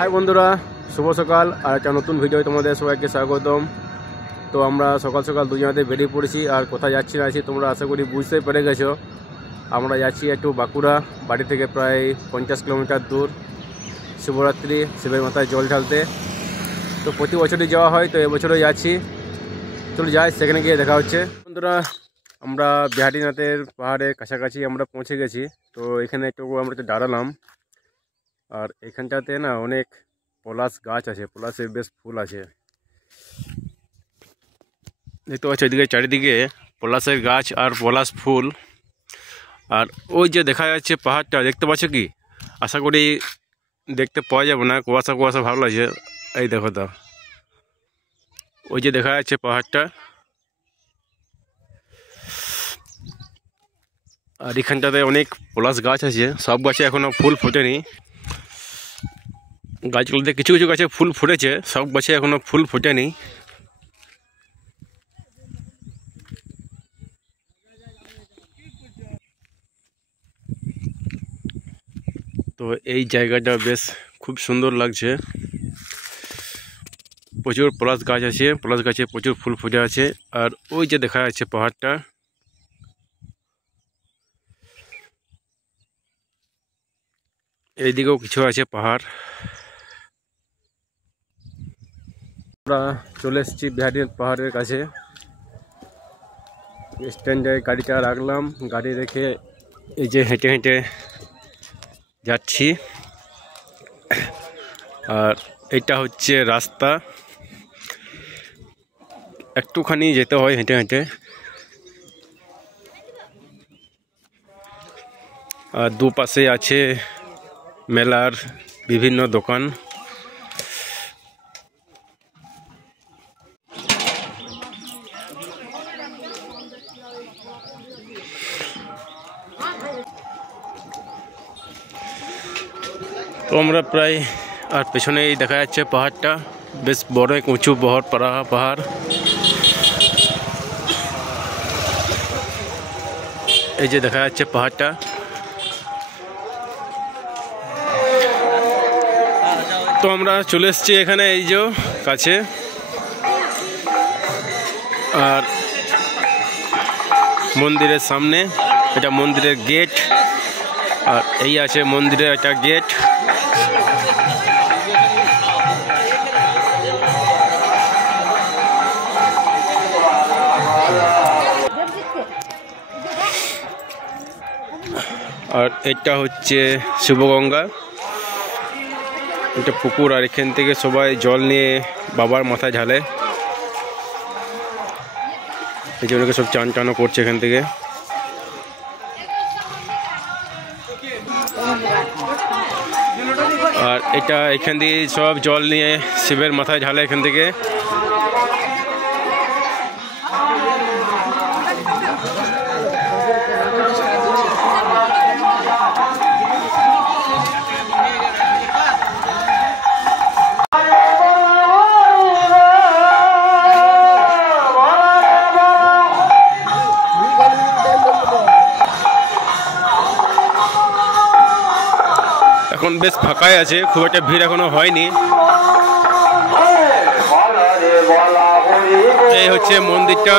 High বন্ধুরা, শুভ সকাল। আর একটা নতুন ভিডিও তোমাদের সবাইকে স্বাগতম। তো আমরা সকাল সকাল দুজনাতে বেরিয়ে পড়েছি। আর কোথায় যাচ্ছি না আছি তোমরা আশা করি বুঝতে পেরে গেছো। আমরা যাচ্ছি একটু বাঁকুড়া, বাড়ি থেকে প্রায় 50 কিলোমিটার দূর, শিবরাত্রি শিবের মাথায় জল ঢালতে। তো প্রতি বছরই যাওয়া হয়, তো এবছরও যাচ্ছি। চলো যাই, সেখানে গিয়ে দেখা হচ্ছে। বন্ধুরা, আমরা বিহারীনাথের পাহাড়ের কাছাকাছি আমরা পৌঁছে গেছি। তো এখানে আমরা একটু দাঁড়ালাম। আর এখানটাতে না অনেক পলাশ গাছ আছে, পলাশের বেশ ফুল আছে, দেখতে পাচ্ছ এদিকে চারিদিকে পলাশের গাছ আর পলাশ ফুল। আর ওই যে দেখা যাচ্ছে পাহাড়টা, দেখতে পাচ্ছ কি? আশা করি দেখতে পাওয়া যাবে না, কুয়াশা কুয়াশা ভালো লাগছে। এই দেখো তো, ওই যে দেখা যাচ্ছে পাহাড়টা। আর এখানটাতে অনেক পলাশ গাছ আছে, সব গাছে এখনো ফুল ফোটেনি। গাছগুলোতে কিছু কিছু গাছে ফুল ফুটেছে, সব গাছে এখনো ফুল ফোটেনি। তো এই জায়গাটা বেশ খুব সুন্দর লাগছে। প্রচুর পলাশ গাছ আছে, পলাশ গাছে প্রচুর ফুল ফুটে আছে। আর ওই যে দেখা যাচ্ছে পাহাড়টা, এইদিকেও কিছু আছে পাহাড়। আমরা চলে এসেছি বিহারীনাথ পাহাড়ের কাছে। স্ট্যান্ডে গাড়িটা রাখলাম, গাড়ি রেখে এই যে হেঁটে হেঁটে যাচ্ছি। আর এটা হচ্ছে রাস্তা, একটুখানি যেতে হয় হেঁটে হেঁটে। আর দুপাশে আছে মেলার বিভিন্ন দোকান। তো আমরা প্রায়, আর পেছনেই দেখা যাচ্ছে পাহাড়টা, বেশ বড় এক উঁচু পাহাড়। এই যে দেখা যাচ্ছে পাহাড়টা। তো আমরা চলে এসেছি এখানে, এই যে কাছে। আর মন্দিরের সামনে, এটা মন্দিরের গেট। আর এই আছে মন্দিরের একটা গেট। আর এটা হচ্ছে শিবগঙ্গা, এটা পুকুর। আর এখান থেকে সবাই জল নিয়ে বাবার মাথায় ঢালে। এই জন্য সব চান টানও করছে এখান থেকে। আর এটা এখান দিয়ে সব জল নিয়ে শিবের মাথায় ঢালে এখান থেকে। এখন বেশ ফাঁকাই আছে, খুব একটা ভিড় এখনো হয়নি। এই হচ্ছে মন্দিরটা।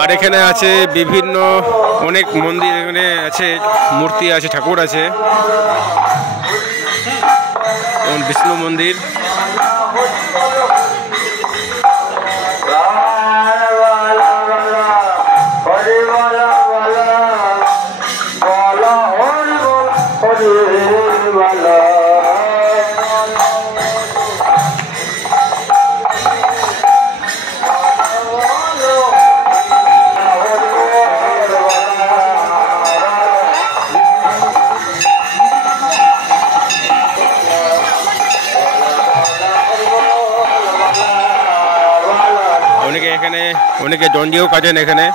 আর এখানে আছে বিভিন্ন অনেক মন্দির, এখানে আছে মূর্তি আছে, ঠাকুর আছে, যেমন বিষ্ণু মন্দির। অনেকে দণ্ডিও কাটেন এখানে।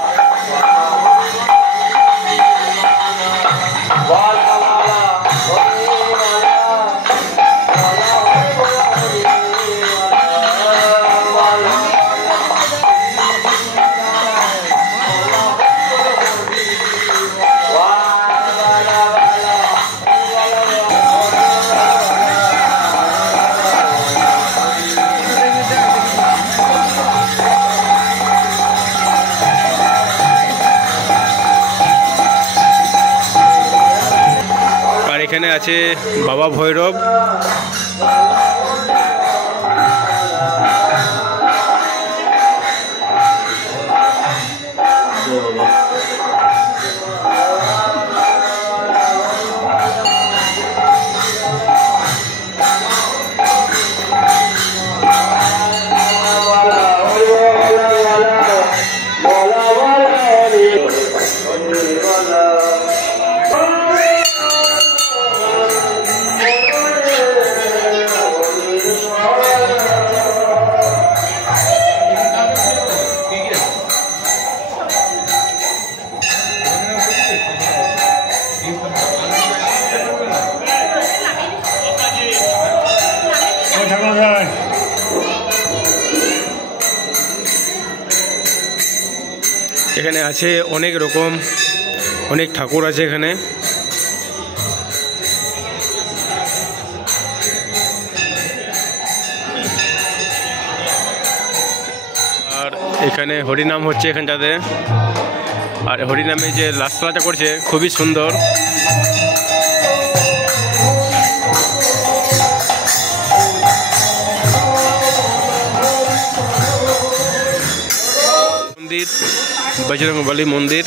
এখানে আছে বাবা ভৈরব। এখানে আছে অনেক রকম, অনেক ঠাকুর আছে এখানে। আর এখানে হরিনাম হচ্ছে এখানটাতে, আর হরিনামে যে লাস্টলাটা করছে খুবই সুন্দর। মন্দির বজরংবলী মন্দির।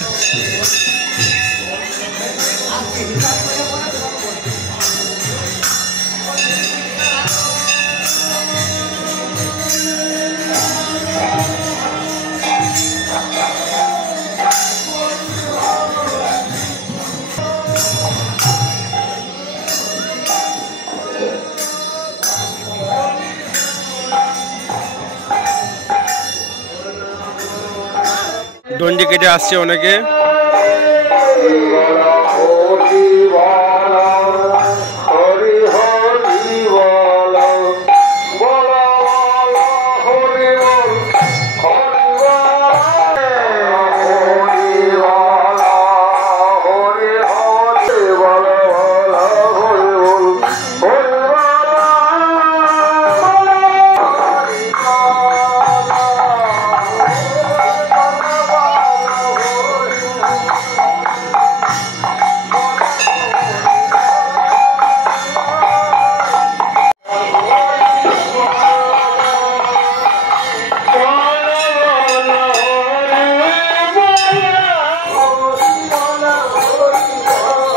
দণ্ডি কেটে আসছে অনেকে।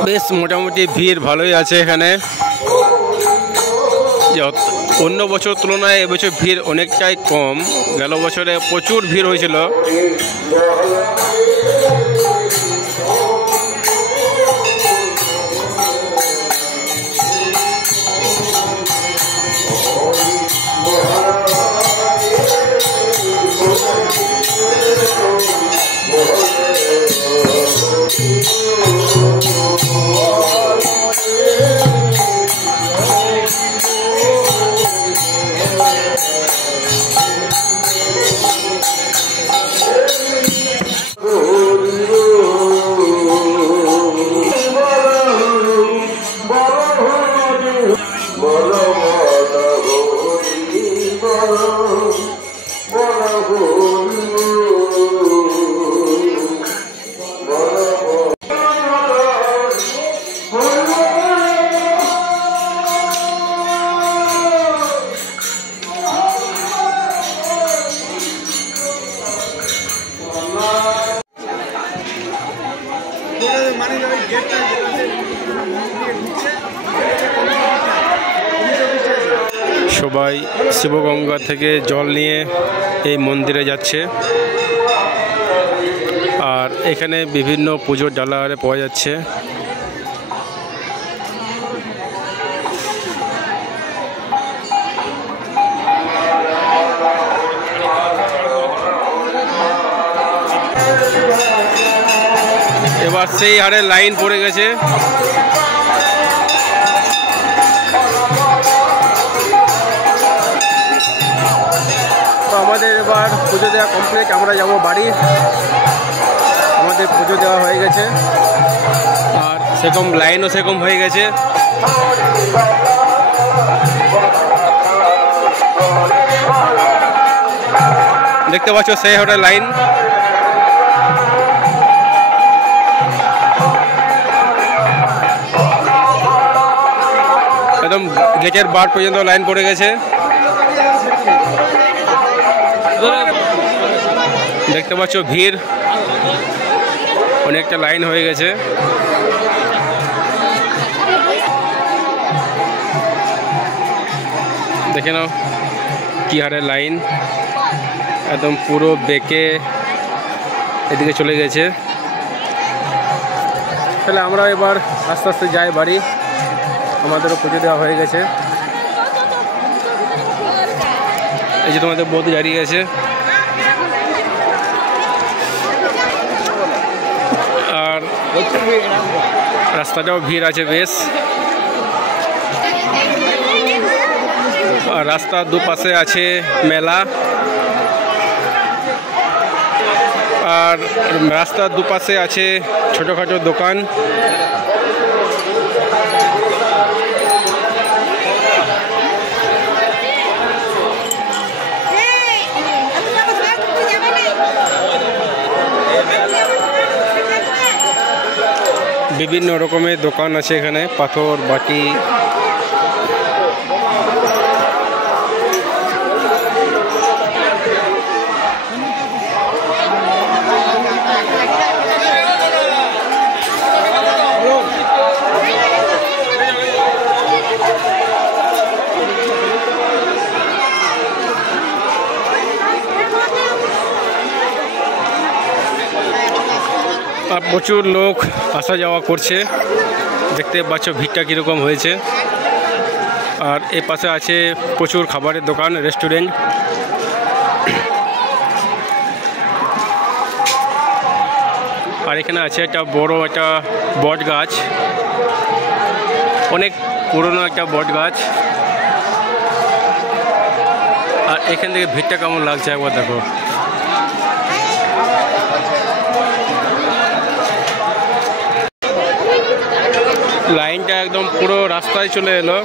বেশ মোটামুটি ভিড় ভালোই আছে এখানে। অন্য বছর তুলনায় এবছর ভিড় অনেকটাই কম, গেল বছরে প্রচুর ভিড় হয়েছিল। সবাই শিবগঙ্গা থেকে জল নিয়ে এই মন্দিরে যাচ্ছে। আর এখানে বিভিন্ন পুজোর ডালা পাওয়া যাচ্ছে। এবার সেই হারে লাইন পড়ে গেছে। তো আমাদের এবার পুজো দেওয়া কমপ্লিট, আমরা যাব বাড়ি। আমাদের পুজো দেওয়া হয়ে গেছে আর সেরকম লাইনও সেরকম হয়ে গেছে। দেখতে পাচ্ছ সেই হোটেল লাইন। একদম গেটের বার পর্যন্ত লাইন পড়ে গেছে। দেখতে পাচ্ছ ভিড়, অনেকটা লাইন হয়ে গেছে। দেখে নাও কি হারে লাইন, একদম পুরো বেঁকে এদিকে চলে গেছে। তাহলে আমরা এবার আস্তে আস্তে যাই বাড়ি। আমাদেরও পুজো দেওয়া হয়ে গেছে। এই যে তোমাদের বৌদি দাঁড়িয়ে গেছে। আর রাস্তাটাও ভিড় আছে বেশ। আর রাস্তার দুপাশে আছে মেলা। আর রাস্তার দুপাশে আছে ছোটোখাটো দোকান। বিভিন্ন রকমের দোকান আছে এখানে, পাথর বাটি। আর প্রচুর লোক আসা যাওয়া করছে। দেখতে পাচ্ছ ভিড়টা কীরকম হয়েছে। আর এ পাশে আছে প্রচুর খাবারের দোকান, রেস্টুরেন্ট। আর এখানে আছে একটা বড় একটা বট গাছ, অনেক পুরনো একটা বট গাছ। আর এখান থেকে ভিড়টা কেমন লাগছে একবার দেখো। লাইনটা একদম পুরো রাস্তায় চলে এলো।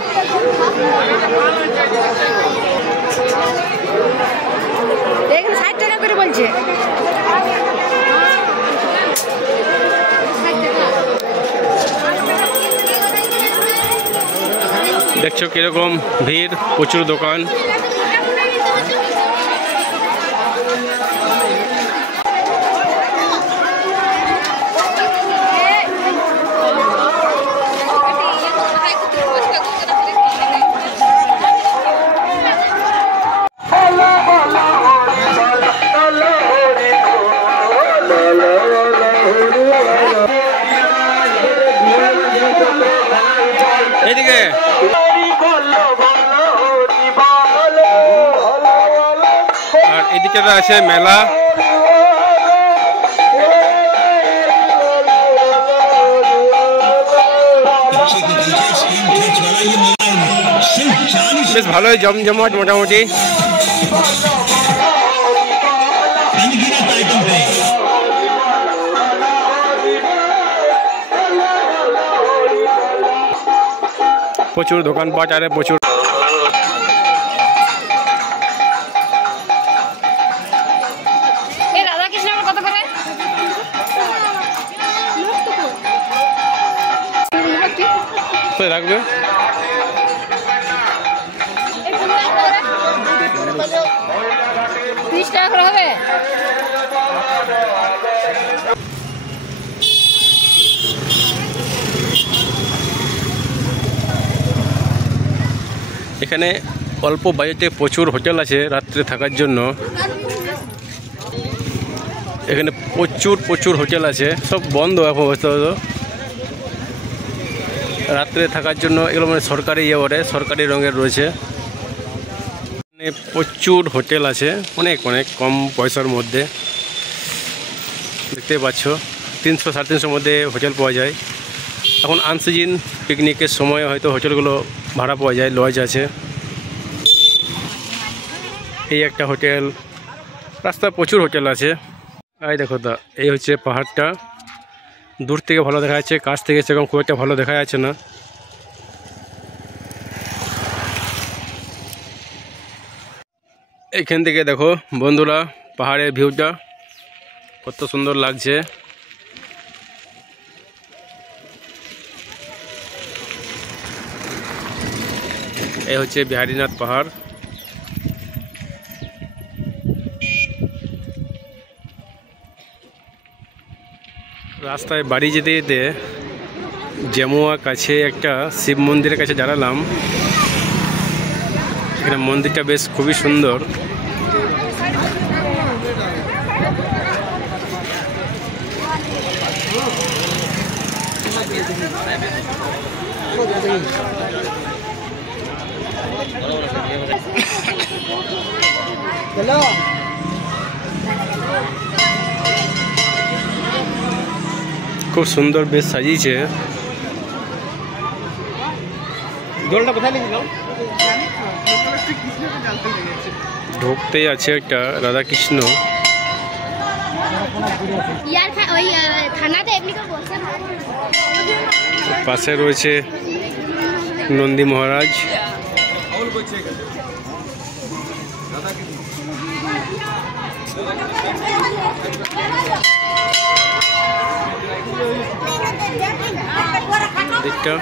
দেখছো কিরকম ভিড়, প্রচুর দোকান। এদিকে আর এদিকে তো আছে মেলা। বেশ ভালোই জমজমাট মোটামুটি। প্রচুর দোকানপাট আর প্রচুর রাখবে। হবে এখানে অল্প বাজেটে প্রচুর হোটেল আছে রাত্রে থাকার জন্য। এখানে প্রচুর হোটেল আছে, সব বন্ধ এখন রাত্রে থাকার জন্য। এগুলো মানে সরকারি বটে, সরকারি রঙের রয়েছে। এখানে প্রচুর হোটেল আছে, অনেক কম পয়সার মধ্যে। দেখতে পাচ্ছ 300 সাড়ে 300 মধ্যে হোটেল পাওয়া যায়। এখন আনসিজন পিকনিকের সময় হয়তো হোটেলগুলো ভাড়া পাওয়া যায়, লজ আছে। এই একটা হোটেল, রাস্তায় প্রচুর হোটেল আছে। এই দেখো দা, এই হচ্ছে পাহাড়টা। দূর থেকে ভালো দেখা যাচ্ছে, কাছ থেকে সেরকম খুব একটা ভালো দেখা যাচ্ছে না। এইখান থেকে দেখো বন্ধুরা পাহাড়ের ভিউটা কত সুন্দর লাগছে। এই হচ্ছে বিহারীনাথ পাহাড়। রাস্তায় বাড়ি যেতে যেতে জামুয়া কাছে একটা শিব মন্দিরের কাছে দাঁড়ালাম। এখানে মন্দিরটা বেশ খুবই সুন্দর। খুব সুন্দর বেশ সাজিয়েছে। ঢুকতেই আছে একটা রাধাকৃষ্ণ। পাশে রয়েছে নন্দী মহারাজ। দিকটা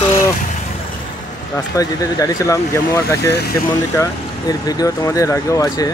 তো রাস্তায় যেতে দাঁড়িয়েছিলাম জামুয়ার কাছে শিব মন্দিরটা, এর ভিডিও তোমাদের আগেও আছে।